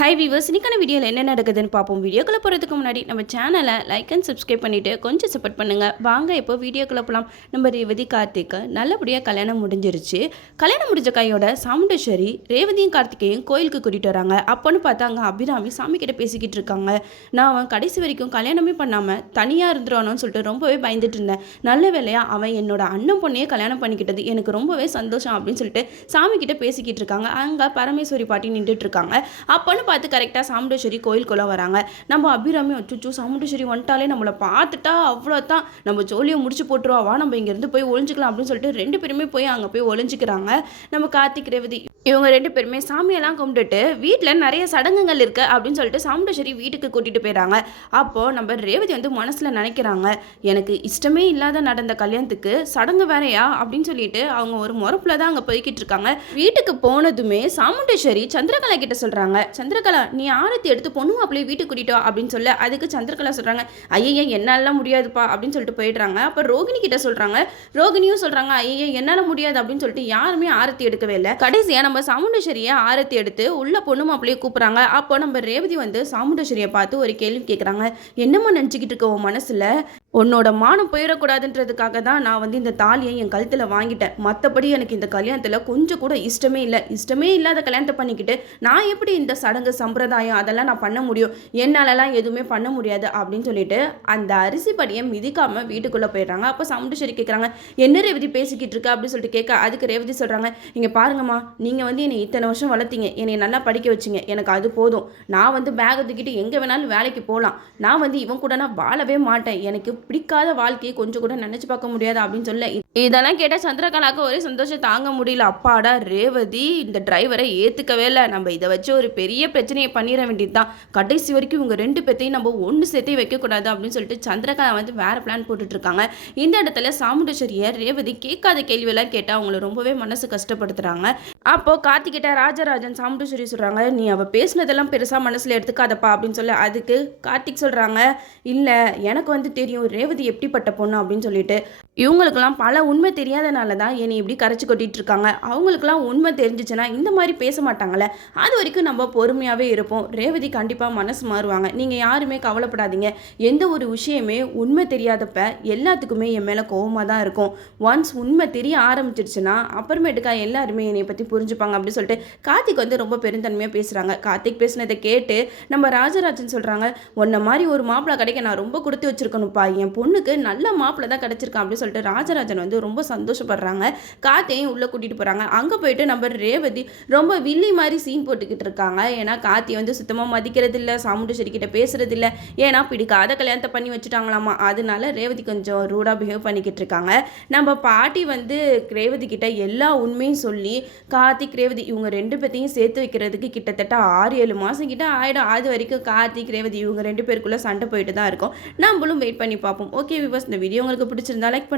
Hi viewers, இன்னைக்கான வீடியோவில் என்ன நடக்குதுன்னு பார்ப்போம். வீடியோக்குள்ளே போகிறதுக்கு முன்னாடி நம்ம சேனலை லைக் அண்ட் சப்ஸ்கிரைப் பண்ணிவிட்டு கொஞ்சம் சப்போர்ட் பண்ணுங்கள். வாங்க இப்போ வீடியோக்குள்ளே போகலாம். நம்ம ரேவதி கார்த்திக்கு நல்லபடியாக கல்யாணம் முடிஞ்சிருச்சு. கல்யாணம் முடிஞ்ச கையோட சாமுண்டேஸ்வரி ரேவதியும் கார்த்திகையும் கோயிலுக்கு கூட்டிகிட்டு வராங்க. அப்போன்னு பார்த்தா அங்கே அபிராமி சாமிக்கிட்ட பேசிக்கிட்டு இருக்காங்க. நான் அவன் கடைசி வரைக்கும் கல்யாணமே பண்ணாமல் தனியாக இருந்துருவானோன்னு சொல்லிட்டு ரொம்பவே பயந்துட்டு இருந்தேன். நல்ல வேலையாக அவன் என்னோட அண்ணன் பொண்ணையே கல்யாணம் பண்ணிக்கிட்டது எனக்கு ரொம்பவே சந்தோஷம் அப்படின்னு சொல்லிட்டு சாமிக்கிட்ட பேசிக்கிட்டு இருக்காங்க. அங்கே பரமேஸ்வரி பாட்டி நின்றுட்டு இருக்காங்க. அப்போன்னு பார்த்து கரெக்டாக சாமுண்டேஸ்வரி கோயிலுக்குள்ளே வராங்க. நம்ம அபிராமி அச்சுச்சோ சாமுண்டேஸ்வரி வந்துட்டாலே நம்மளை பார்த்துட்டா அவ்வளோதான், நம்ம ஜோலியை முடிச்சு போட்டுருவா, வா நம்ம இங்கேருந்து போய் ஒழிஞ்சிக்கலாம் அப்படின்னு சொல்லிட்டு ரெண்டு பேருமே போய் அங்கே போய் ஒழிஞ்சிக்கிறாங்க. நம்ம கார்த்திக் ரேவதி இவங்க ரெண்டு பேருமே சாமியெல்லாம் கும்பிட்டுட்டு வீட்டில் நிறைய சடங்குகள் இருக்குது அப்படின்னு சொல்லிட்டு சாமுண்டேஸ்வரி வீட்டுக்கு கூட்டிகிட்டு போயிடறாங்க. அப்போது நம்ம ரேவதி வந்து மனசில் நினைக்கிறாங்க, எனக்கு இஷ்டமே இல்லாத நடந்த கல்யாணத்துக்கு சடங்கு வேறையா அப்படின்னு சொல்லிட்டு அவங்க ஒரு முறப்பில் தான் அங்கே போய்கிட்டு இருக்காங்க. வீட்டுக்கு போனதுமே சாமுண்டேஸ்வரி சந்திரகலா கிட்ட சொல்கிறாங்க, சந்திரகலா நீ ஆரத்தி எடுத்து பொண்ணு மாப்பிள்ளையை வீட்டுக்கு கூட்டிட்டோ அப்படின்னு சொல்ல, அதுக்கு சந்திரகலா சொல்கிறாங்க, ஐயா என்னால் முடியாதுப்பா அப்படின்னு சொல்லிட்டு போயிடுறாங்க. அப்போ ரோகிணி கிட்ட சொல்கிறாங்க, ரோகிணியும் சொல்கிறாங்க, ஐயா என்னால் முடியாது அப்படின்னு சொல்லிட்டு யாருமே ஆரத்தி எடுக்கவே இல்லை. கடைசியாக நம்ம சாமுண்டேஸ்வரியை ஆரத்தி எடுத்து உள்ள பொண்ணு மாப்பிள்ளையை கூப்பிட்றாங்க. அப்போ நம்ம ரேவதி வந்து சாமுண்டேஸ்வரியை பார்த்து ஒரு கேள்வி கேட்குறாங்க, என்னம்மா நினச்சிக்கிட்டு இருக்க உன் மனசில், உன்னோட மானம் போயிடக்கூடாதுன்றதுக்காக தான் நான் வந்து இந்த தாலியை என் கழுத்தில் வாங்கிட்டேன், மற்றபடி எனக்கு இந்த கல்யாணத்தில் கொஞ்சம் கூட இஷ்டமே இல்லை, இஷ்டமே இல்லாத கல்யாணத்தை பண்ணிக்கிட்டு நான் எப்படி இந்த சடங்கு சம்பிரதாயம் அதெல்லாம் நான் பண்ண முடியும், என்னாலலாம் எதுவுமே பண்ண முடியாது அப்படின்னு சொல்லிட்டு அந்த அரிசி படியை மிதிக்காமல் வீட்டுக்குள்ளே போயிடுறாங்க. அப்போ சாமுண்டேஸ்வரி கேட்குறாங்க, என்ன ரேவதி பேசிக்கிட்டு இருக்கா அப்படின்னு சொல்லிட்டு கேட்க, அதுக்கு ரேவதி சொல்கிறாங்க, இங்கே பாருங்கம்மா, நீங்கள் வந்து என்னை இத்தனை வருஷம் வளர்த்தீங்க, என்னை நல்லா படிக்க வச்சிங்க, எனக்கு அது போதும், நான் வந்து பேக்கை தூக்கிட்டு எங்கே வேணாலும் வேலைக்கு போகலாம், நான் வந்து இவன் கூட நான் வாழவே மாட்டேன், எனக்கு பிடிக்காத வாழ்க்கையை கொஞ்சம் கூட நினச்சி பார்க்க முடியாது அப்படின்னு சொல்ல, இதெல்லாம் கேட்டால் சந்திரகலாவுக்கு ஒரே சந்தோஷம் தாங்க முடியல. அப்பாடா ரேவதி இந்த டிரைவரை ஏற்றுக்கவே இல்லை, நம்ம இதை வச்சு ஒரு பெரிய பிரச்சனையை பண்ணிட வேண்டியது தான், கடைசி வரைக்கும் இவங்க ரெண்டு பேர்த்தையும் நம்ம ஒன்று சேர்த்தே வைக்கக்கூடாது அப்படின்னு சொல்லிட்டு சந்திரகலா வந்து வேறு பிளான் போட்டுட்ருக்காங்க. இந்த இடத்துல சாமுண்டேஸ்வரியை ரேவதி கேட்காத கேள்வியெல்லாம் கேட்டால் அவங்கள ரொம்பவே மனசு கஷ்டப்படுத்துகிறாங்க. அப்போது கார்த்திகிட்ட ராஜராஜன் சாமுண்டேஸ்வரி சொல்கிறாங்க, நீ அவள் பேசினதெல்லாம் பெருசாக மனசில் எடுத்துக்காதப்பா அப்படின்னு சொல்ல, அதுக்கு கார்த்திக் சொல்கிறாங்க, இல்லை எனக்கு வந்து தெரியும் ரேவதி எப்படிப்பட்ட பொண்ணு அப்படின்னு சொல்லிட்டு, இவங்களுக்கெல்லாம் பல உண்மை தெரியாதனால தான் என்னை இப்படி கரைச்சி கொட்டிகிட்டு இருக்காங்க, அவங்களுக்கெல்லாம் உண்மை தெரிஞ்சிச்சுன்னா இந்த மாதிரி பேச மாட்டாங்களே, அது வரைக்கும் நம்ம பொறுமையாகவே இருப்போம், ரேவதி கண்டிப்பாக மனசு மாறுவாங்க, நீங்கள் யாருமே கவலைப்படாதீங்க, எந்த ஒரு விஷயமே உண்மை தெரியாதப்ப எல்லாத்துக்குமே என் மேலே கோவமாக தான் இருக்கும், ஒன்ஸ் உண்மை தெரிய ஆரம்பிச்சிருச்சுன்னா அப்புறமேட்டுக்கா எல்லாருமே என்னை பற்றி புரிஞ்சுப்பாங்க அப்படின்னு சொல்லிட்டு கார்த்திக் வந்து ரொம்ப பெருந்தன்மையாக பேசுகிறாங்க. கார்த்திக் பேசினதை கேட்டு நம்ம ராஜராஜன் சொல்கிறாங்க, உன்ன மாதிரி ஒரு மாப்பிள்ளை கிடைக்க நான் ரொம்ப கொடுத்து வச்சிருக்கணும்ப்பா, என் பொண்ணுக்கு நல்ல மாப்பிள்ளை தான் கிடச்சிருக்கான் அப்படின்னு சொல்லிட்டு ராஜராஜன் வந்து ரொம்ப சந்தோஷப்படுறாங்க. கார்த்தியையும் உள்ளே கூட்டிகிட்டு போகிறாங்க. அங்கே போயிட்டு நம்ம ரேவதி ரொம்ப வில்லி மாதிரி சீன் போட்டுக்கிட்டு இருக்காங்க. ஏன்னா கார்த்தியை வந்து சுத்தமாக மதிக்கிறது இல்லை, சாமுண்டேஸ்வரி கிட்ட பேசுறது இல்லை, ஏன்னா பிடிக்காத கல்யாணத்தை பண்ணி வச்சுட்டாங்களாமா, அதனால ரேவதி கொஞ்சம் ரூடாக பிஹேவ் பண்ணிக்கிட்டு இருக்காங்க. நம்ம பாட்டி வந்து ரேவதி கிட்ட எல்லா உண்மையும் சொல்லி கார்த்திக் ரேவதி இவங்க ரெண்டு பேர்த்தையும் சேர்த்து வைக்கிறதுக்கு கிட்டத்தட்ட 6-7 மாதம் கிட்ட ஆகிடும். அது வரைக்கும் கார்த்திக் ரேவதி இவங்க ரெண்டு பேருக்குள்ளே சண்டை போயிட்டு தான் இருக்கும். நம்மளும் வெயிட் பண்ணி பார்ப்போம். ஓகே வியூவர்ஸ், இந்த வீடியோ உங்களுக்கு பிடிச்சிருந்தா லைக்